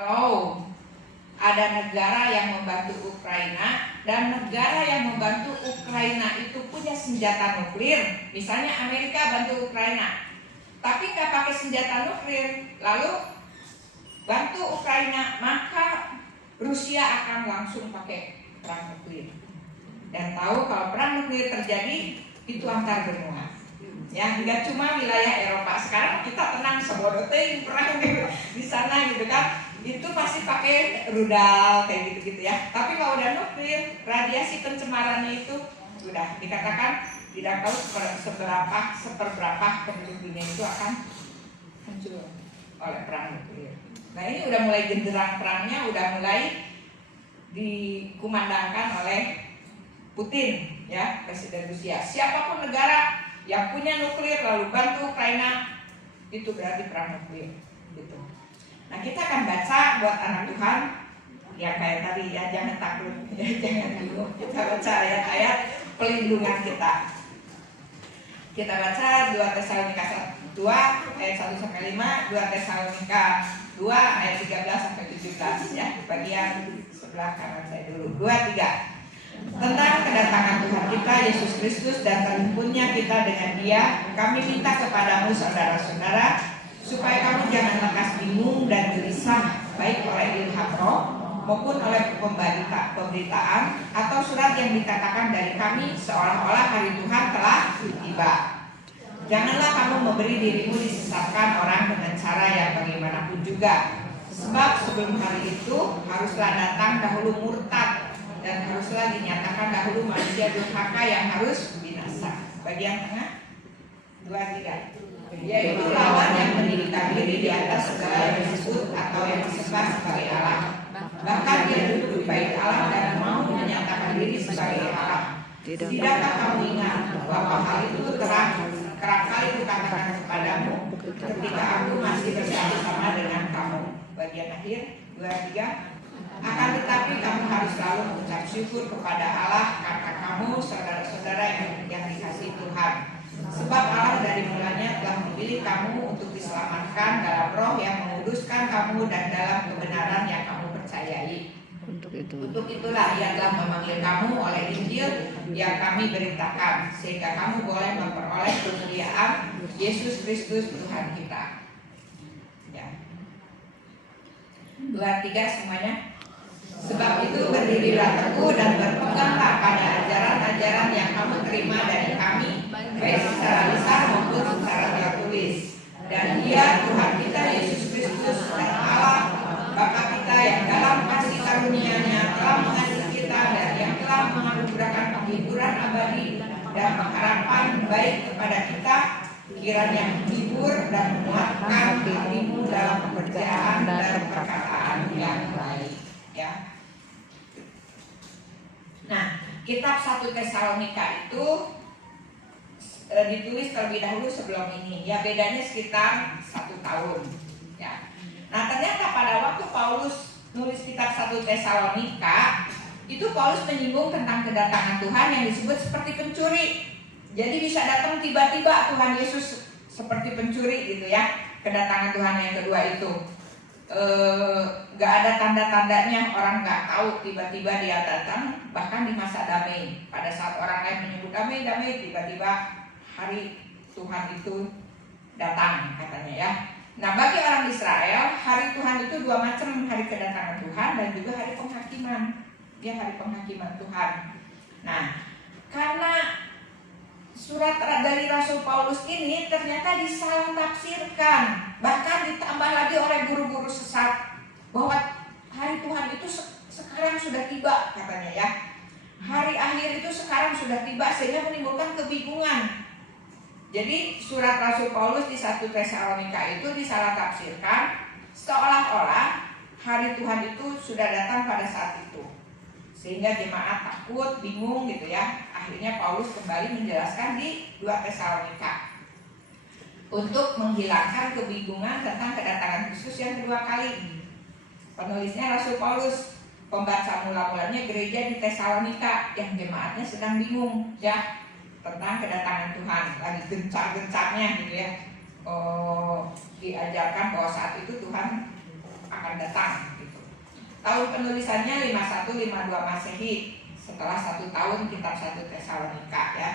Kalau ada negara yang membantu Ukraina dan negara yang membantu Ukraina itu punya senjata nuklir, misalnya Amerika bantu Ukraina, tapi nggak pakai senjata nuklir, lalu bantu Ukraina, maka Rusia akan langsung pakai perang nuklir. Dan tahu kalau perang nuklir terjadi itu antar benua. Ya, nggak cuma wilayah Eropa. Sekarang kita tenang sebodoh perang di sana gitu kan. Itu pasti pakai rudal kayak gitu-gitu ya. Tapi kalau udah nuklir, radiasi pencemarannya itu sudah dikatakan tidak tahu seberapa penduduk dunia itu akan hancur oleh perang nuklir. Nah, ini udah mulai genderang perangnya, udah mulai dikumandangkan oleh Putin ya, presiden Rusia. Siapapun negara yang punya nuklir lalu bantu Ukraina, itu berarti perang nuklir gitu. Nah, kita akan baca buat anak Tuhan yang kayak tadi ya, jangan takut ya, jangan dulu. Kita baca ayat-ayat pelindungan kita. Kita baca 2 Tesalonika 2 ayat 1 sampai 5, 2 Tesalonika 2 ayat 13 sampai 17 ya, bagian sebelah kanan saya dulu. 2, 3. Tentang kedatangan Tuhan kita Yesus Kristus dan terhimpunnya kita dengan Dia, kami minta kepadamu saudara-saudara, supaya kamu jangan lekas bingung dan gelisah, baik oleh ilham roh maupun oleh pemberitaan atau surat yang dikatakan dari kami seolah-olah hari Tuhan telah tiba. Janganlah kamu memberi dirimu disesatkan orang dengan cara yang bagaimanapun juga, sebab sebelum hari itu haruslah datang dahulu murtad, dan haruslah dinyatakan dahulu manusia durhaka yang harus binasa. Bagian tengah 2, 3. Yaitu lawan yang meninggikan diri di atas segala yang disebut atau yang disembah sebagai Allah. Bahkan dia duduk di bait Allah dan mau menyatakan diri sebagai Allah. Tidakkah kamu ingat bahwa hal itu kerap kali kukatakan kepadamu ketika aku masih bersama dengan kamu. Bagian akhir 2, 3. Akan tetapi kamu harus selalu mengucap syukur kepada Allah karena kamu saudara-saudara yang dikasihi Tuhan. Sebab Allah dari mulanya telah memilih kamu untuk diselamatkan dalam roh yang menguduskan kamu dan dalam kebenaran yang kamu percayai. Untuk itulah Ia telah memanggil kamu oleh Injil yang kami beritakan, sehingga kamu boleh memperoleh kemuliaan Yesus Kristus Tuhan kita. Ya. 2, 3 semuanya. Sebab itu berdirilah teguh dan berpeganglah pada ajaran-ajaran yang kamu terima dari kami, baik secara lisan maupun secara tertulis. Dan Dia Tuhan kita Yesus Kristus dan Allah Bapa kita yang dalam kasih karunia-Nya telah mengasihi kita dan yang telah menganugerahkan penghiburan abadi dan pengharapan baik kepada kita, kiranya menghibur dan menguatkan hatimu dalam pekerjaan dan perkataan yang baik. Ya. Nah, kitab 1 Tesalonika itu ditulis terlebih dahulu sebelum ini. Ya, bedanya sekitar 1 tahun. Ya. Nah, ternyata pada waktu Paulus nulis kitab 1 Tesalonika, itu Paulus menyinggung tentang kedatangan Tuhan yang disebut seperti pencuri. Jadi bisa datang tiba-tiba Tuhan Yesus seperti pencuri gitu ya. Kedatangan Tuhan yang kedua itu gak ada tanda-tandanya, orang gak tahu, tiba-tiba Dia datang. Bahkan di masa damai, pada saat orang lain menyebut damai, tiba-tiba hari Tuhan itu datang katanya ya. Nah, bagi orang Israel, hari Tuhan itu 2 macam, hari kedatangan Tuhan dan juga hari penghakiman. Ya, hari penghakiman Tuhan. Nah, karena surat dari Rasul Paulus ini ternyata disalah tafsirkan, bahkan ditambah lagi oleh guru-guru sesat, bahwa hari Tuhan itu sekarang sudah tiba katanya ya. Hari akhir itu sekarang sudah tiba, sehingga menimbulkan kebingungan. Jadi surat Rasul Paulus di 1 Tesalonika itu disalah tafsirkan seolah-olah hari Tuhan itu sudah datang pada saat itu, sehingga jemaat takut, bingung gitu ya. Akhirnya Paulus kembali menjelaskan di 2 Tesalonika untuk menghilangkan kebingungan tentang kedatangan Kristus yang kedua kali. Penulisnya Rasul Paulus, pembaca mula-mulanya gereja di Tesalonika yang jemaatnya sedang bingung ya tentang kedatangan Tuhan, lagi gencar-gencarnya gitu ya. Diajarkan bahwa saat itu Tuhan akan datang gitu. Tahun penulisannya 51-52 Masehi, setelah 1 tahun kitab 1 Tesalonika ya.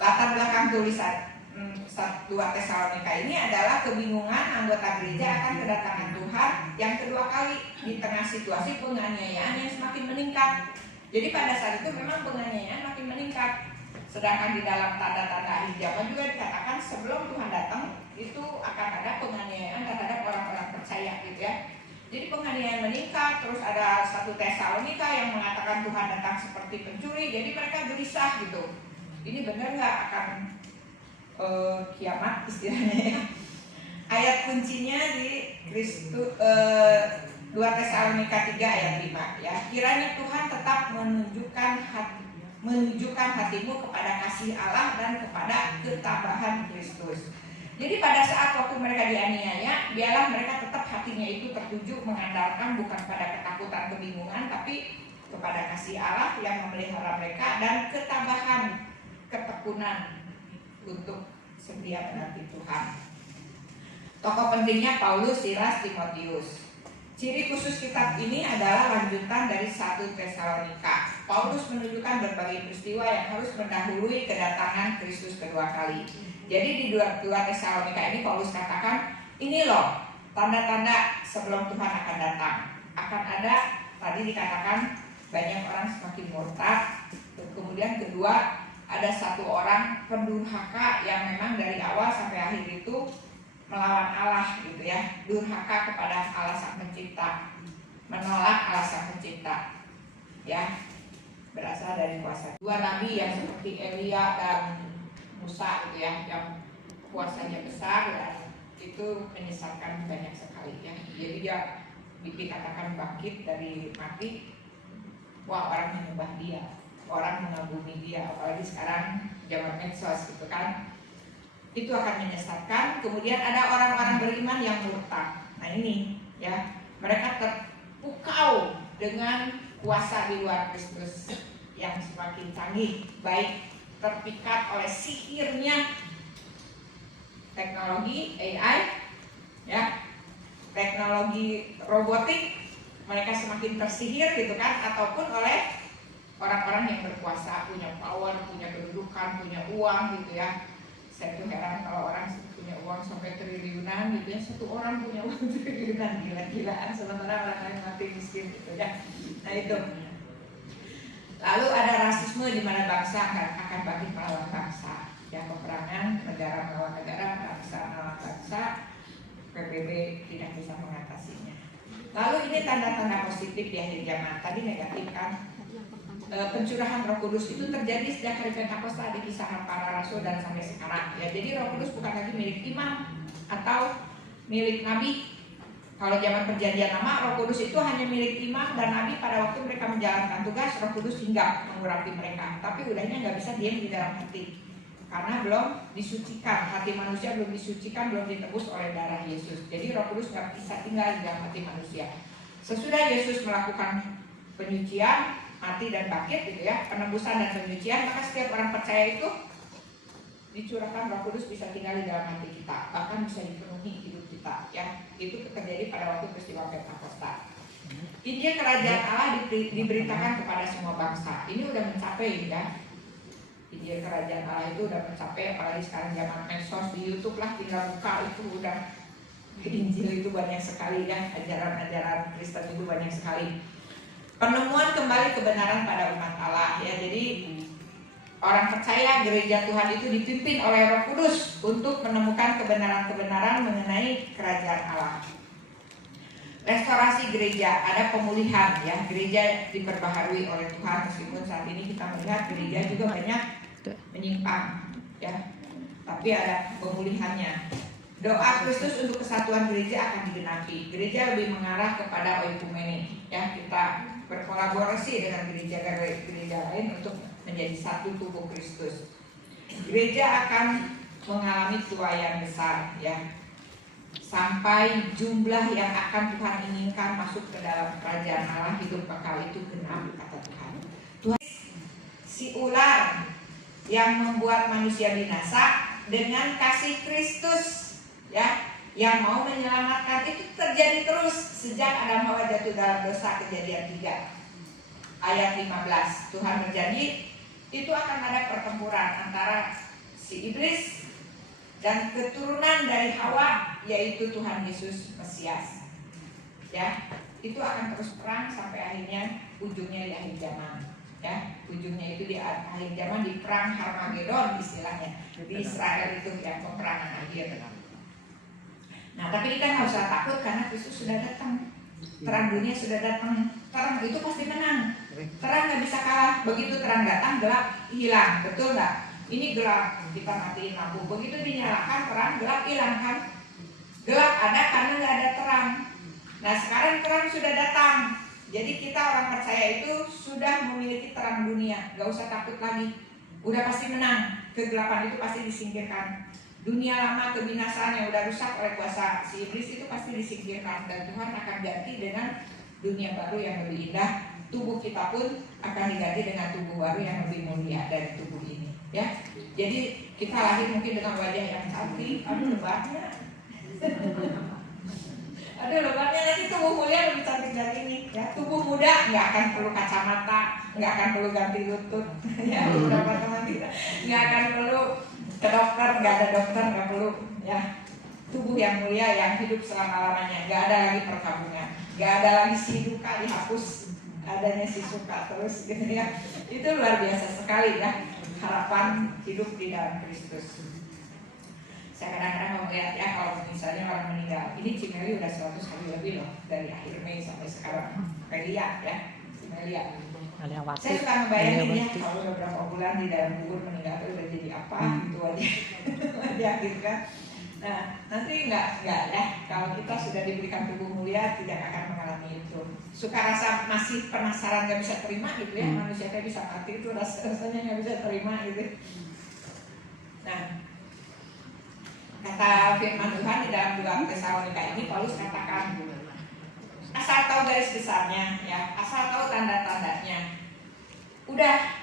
Latar belakang tulisan 2 Tesalonika ini adalah kebingungan anggota gereja akan kedatangan Tuhan yang kedua kali di tengah situasi penganiayaan yang semakin meningkat. Jadi pada saat itu memang penganiayaan makin meningkat. Sedangkan di dalam tanda-tanda akhir zaman juga dikatakan sebelum Tuhan datang itu akan ada penganiayaan terhadap orang-orang percaya gitu ya. Jadi penganiayaan meningkat, terus ada 1 Tesalonika yang mengatakan Tuhan datang seperti pencuri. Jadi mereka gelisah gitu. Ini benar nggak akan kiamat istilahnya ya. Ayat kuncinya di 2 Tesalonika 3 ayat 5 ya. Kiranya Tuhan tetap menunjukkan hatimu kepada kasih Allah dan kepada ketabahan Kristus. Jadi pada saat waktu mereka dianiaya, biarlah mereka tetap hatinya itu tertuju mengandalkan bukan pada ketakutan kebingungan, tapi kepada kasih Allah yang memelihara mereka dan ketabahan ketekunan untuk setia menanti Tuhan. Tokoh pentingnya Paulus, Silas, Timotius. Ciri khusus kitab ini adalah lanjutan dari 1 Tesalonika. Paulus menunjukkan berbagai peristiwa yang harus mendahului kedatangan Kristus kedua kali. Jadi di 2 Tesalonika ini Paulus katakan, ini loh tanda-tanda sebelum Tuhan akan datang. Akan ada, tadi dikatakan banyak orang semakin murtad. Kemudian kedua, ada 1 orang pendurhaka yang memang dari awal sampai akhir itu melawan Allah gitu ya, durhaka kepada Allah Sang Pencipta, menolak Allah Sang Pencipta ya, berasal dari kuasa 2 nabi yang seperti Elia dan Musa gitu ya, yang kuasanya besar dan itu menyesatkan banyak sekali ya. Jadi dia dikatakan bangkit dari mati, wah orang menyembah dia, orang mengagumi dia, apalagi sekarang zaman medsos gitu kan, itu akan menyesatkan. Kemudian ada orang-orang beriman yang murtad. Nah ini ya, mereka terpukau dengan kuasa di luar Kristus yang semakin canggih, baik terpikat oleh sihirnya teknologi AI ya, teknologi robotik, mereka semakin tersihir gitu kan, ataupun oleh orang-orang yang berkuasa, punya power, punya kedudukan, punya uang gitu ya. Saya tuh heran kalau orang punya uang sampai triliunan gitu ya, 1 orang punya uang triliunan, gila-gilaan, sementara orang lain mati miskin gitu ya. Nah itu. Lalu ada rasisme di mana bangsa akan bangkit melawan bangsa ya, peperangan negara melawan negara, bangsa melawan bangsa. PBB tidak bisa mengatasinya. Lalu ini tanda-tanda positif di akhir zaman. Tadi negatif kan. Pencurahan Roh Kudus itu terjadi sejak hari Pentakosta di Kisah Para Rasul dan sampai sekarang ya. Jadi Roh Kudus bukan lagi milik imam atau milik nabi. Kalau zaman Perjanjian Lama, Roh Kudus itu hanya milik imam dan nabi pada waktu mereka menjalankan tugas. Roh Kudus hinggap mengurapi mereka, tapi udahnya nggak bisa diam di dalam hati karena belum disucikan. Hati manusia belum disucikan, belum ditebus oleh darah Yesus. Jadi Roh Kudus nggak bisa tinggal di dalam hati manusia. Sesudah Yesus melakukan penyucian, mati dan bangkit gitu ya, penebusan dan penyucian, maka setiap orang percaya itu dicurahkan Roh Kudus bisa tinggal di dalam hati kita, bahkan bisa dipenuhi hidup kita ya. Itu terjadi pada waktu peristiwa Pentakosta. Injil Kerajaan Allah diberitakan kepada semua bangsa. Ini udah mencapai ya. Injil Kerajaan Allah itu udah mencapai, apalagi sekarang zaman medsos, di YouTube lah tinggal buka itu udah Injil itu banyak sekali ya, ajaran-ajaran Kristen itu banyak sekali. Penemuan kembali kebenaran pada umat Allah ya. Jadi orang percaya gereja Tuhan itu dipimpin oleh Roh Kudus untuk menemukan kebenaran-kebenaran mengenai kerajaan Allah. Restorasi gereja, ada pemulihan ya. Gereja diperbaharui oleh Tuhan, meskipun saat ini kita melihat gereja juga banyak menyimpang ya. Tapi ada pemulihannya. Doa Kristus untuk kesatuan gereja akan digenapi. Gereja lebih mengarah kepada oikumene ya. Kita berkolaborasi dengan gereja lain untuk menjadi satu tubuh Kristus. Gereja akan mengalami tuaian besar ya, sampai jumlah yang akan Tuhan inginkan masuk ke dalam kerajaan Allah hidup kekal itu genap, kata Tuhan. Tuhan si ular yang membuat manusia binasa dengan kasih Kristus ya. yang mau menyelamatkan. Itu terjadi terus sejak Adam Hawa jatuh dalam dosa, Kejadian 3 ayat 15. Tuhan berjanji itu akan ada pertempuran antara si iblis dan keturunan dari Hawa, yaitu Tuhan Yesus Mesias. Ya, itu akan terus perang sampai akhirnya ujungnya di akhir zaman. Ya, ujungnya itu di akhir zaman, di perang Harmagedon istilahnya. Di Israel itu yang peperangan akhir. Nah, tapi kita nggak usah takut karena Kristus sudah datang. Terang dunia sudah datang. Terang itu pasti menang. Terang nggak bisa kalah. Begitu terang datang, gelap hilang. Betul nggak? Ini gelap, kita matiin lampu. Begitu dinyalakan terang, gelap hilang kan? Gelap ada karena nggak ada terang. Nah, sekarang terang sudah datang. Jadi kita orang percaya itu sudah memiliki terang dunia, gak usah takut lagi. Udah pasti menang, kegelapan itu pasti disingkirkan. Dunia lama kebinasaan yang udah rusak oleh kuasa si iblis itu pasti disingkirkan. Dan Tuhan akan ganti dengan dunia baru yang lebih indah. Tubuh kita pun akan diganti dengan tubuh baru yang lebih mulia dari tubuh ini. Ya, jadi kita lahir mungkin dengan wajah yang cantik, aduh lebarnya. Aduh lebarnya, nanti tubuh mulia lebih cantik dari ini ya. Tubuh muda nggak akan perlu kacamata, nggak akan perlu ganti lutut ya, beberapa teman kita nggak akan perlu ke dokter, nggak ada dokter, nggak perlu ya. Tubuh yang mulia yang hidup selama-lamanya, nggak ada lagi perkabungan, nggak ada lagi si duka dihapus, adanya si suka terus gitu ya. Itu luar biasa sekali ya, harapan hidup di dalam Kristus. Saya kadang-kadang melihat ya, kalau misalnya orang meninggal, ini Cimelia udah 100 kali lebih loh, dari akhir Mei sampai sekarang. Melia ya, Cimelia. Saya suka ngebayangin ya, kalau beberapa bulan di dalam kubur meninggal itu udah jadi apa gitu aja. Diakhirkan. Nah, nanti enggak ya, kalau kita sudah diberikan tubuh mulia tidak akan mengalami itu. Suka rasa masih penasaran, nggak bisa terima gitu ya, manusia kayak bisa mati itu rasanya nggak bisa terima gitu. Nah, kata firman Tuhan di dalam 2 Tesalonika ini, Paulus katakan, asal tahu garis besarnya ya, asal tahu tanda-tandanya. Udah,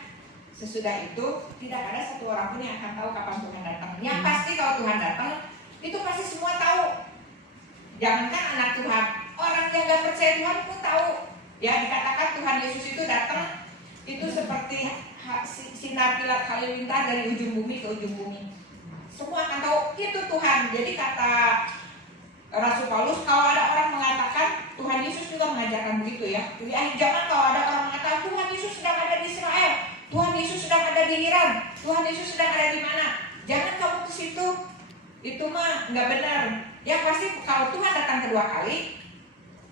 sesudah itu tidak ada satu orang pun yang akan tahu kapan Tuhan datang. Yang pasti kalau Tuhan datang, itu pasti semua tahu. Jangankan anak Tuhan, orang yang gak percaya Tuhan pun tahu. Ya, dikatakan Tuhan Yesus itu datang, itu seperti sinar kilat halilintar dari ujung bumi ke ujung bumi. Semua akan tahu itu Tuhan. Jadi kata Rasul Paulus, kalau ada orang mengatakan, Tuhan Yesus juga mengajarkan begitu ya. Di akhir zaman kalau ada orang mengatakan Tuhan Yesus sedang ada di Israel, Tuhan Yesus sedang ada di Iran, Tuhan Yesus sedang ada di mana, jangan kamu ke situ. Itu mah nggak benar. Ya pasti kalau Tuhan datang kedua kali,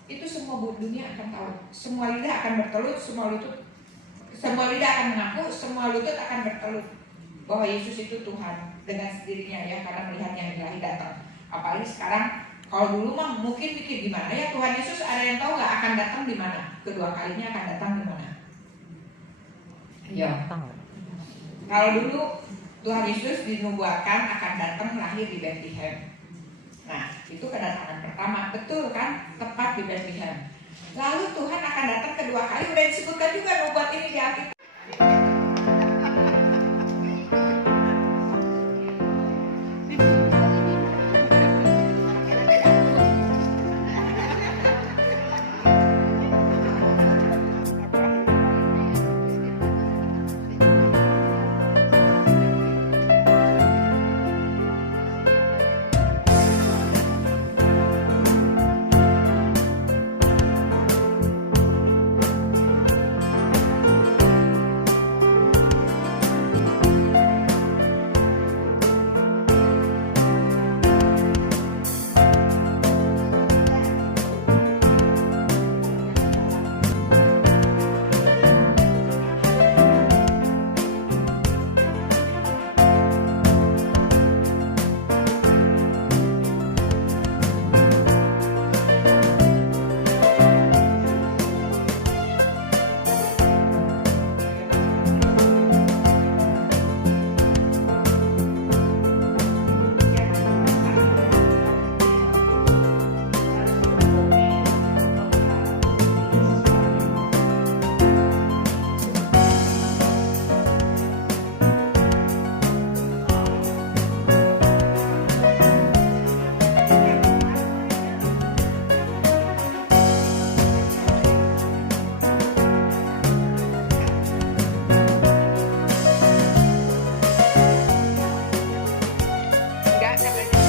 itu semua dunia akan tahu. Semua lidah akan bertelut, semua lidah akan mengaku, semua lutut akan bertelut bahwa Yesus itu Tuhan dengan sendirinya ya, karena melihatnya ilahi datang. Apalagi sekarang, kalau dulu mah mungkin pikir gimana ya Tuhan Yesus, ada yang tahu nggak akan datang di mana? Kedua kalinya akan datang di mana? Ya. Kalau dulu Tuhan Yesus dinubuatkan akan datang lahir di Bethlehem. Nah, itu kedatangan pertama, betul kan? Tepat di Bethlehem. Lalu Tuhan akan datang kedua kali, udah disebutkan juga nubuat ini di Alkitab. baca-baca.